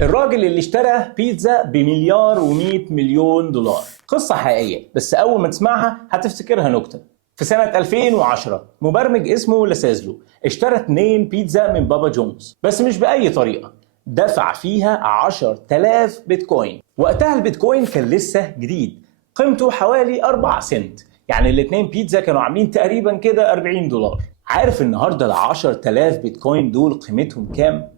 الراجل اللي اشترى بيتزا بمليار و100 مليون دولار. قصة حقيقية، بس أول ما تسمعها هتفتكرها نكتة. في سنة 2010 مبرمج اسمه لاسازلو اشترى 2 بيتزا من بابا جونز، بس مش بأي طريقة، دفع فيها 10,000 بيتكوين. وقتها البيتكوين كان لسه جديد، قيمته حوالي 4 سنت، يعني الاتنين بيتزا كانوا عاملين تقريبا كده 40 دولار. عارف النهارده ال 10,000 بيتكوين دول قيمتهم كام؟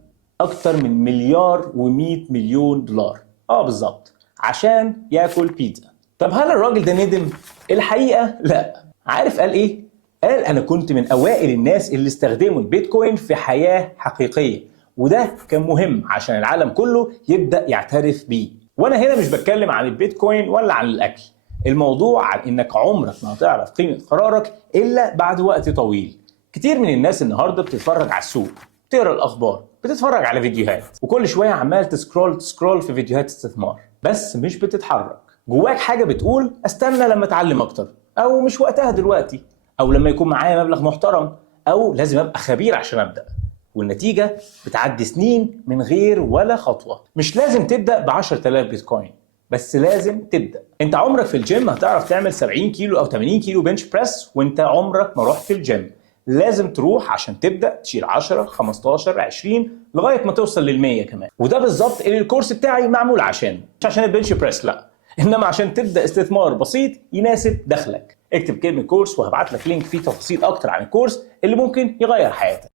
أكتر من مليار و100 مليون دولار. بالظبط، عشان ياكل بيتزا. طب هل الراجل ده ندم؟ الحقيقة لا. عارف قال ايه؟ قال انا كنت من اوائل الناس اللي استخدموا البيتكوين في حياة حقيقية، وده كان مهم عشان العالم كله يبدأ يعترف بيه. وانا هنا مش بتكلم عن البيتكوين ولا عن الاكل، الموضوع عن انك عمرك ما هتعرف قيمة قرارك الا بعد وقت طويل. كتير من الناس النهارده بتتفرج على السوق، بتقرا الاخبار، بتتفرج على فيديوهات، وكل شويه عمال تسكرول في فيديوهات استثمار، بس مش بتتحرك. جواك حاجه بتقول استنى لما اتعلم اكتر، او مش وقتها دلوقتي، او لما يكون معايا مبلغ محترم، او لازم ابقى خبير عشان ابدا. والنتيجه بتعدي سنين من غير ولا خطوه. مش لازم تبدا ب 10,000 بيتكوين، بس لازم تبدا. انت عمرك في الجيم هتعرف تعمل 70 كيلو او 80 كيلو بنش بريس وانت عمرك ما رحت الجيم. لازم تروح عشان تبدا تشيل 10 15 20 لغايه ما توصل لل100 كمان. وده بالظبط اللي الكورس بتاعي معمول عشان، مش عشان البنش بريس لا، انما عشان تبدا استثمار بسيط يناسب دخلك. اكتب كلمه كورس وهبعت لك لينك فيه تفاصيل اكتر عن الكورس اللي ممكن يغير حياتك.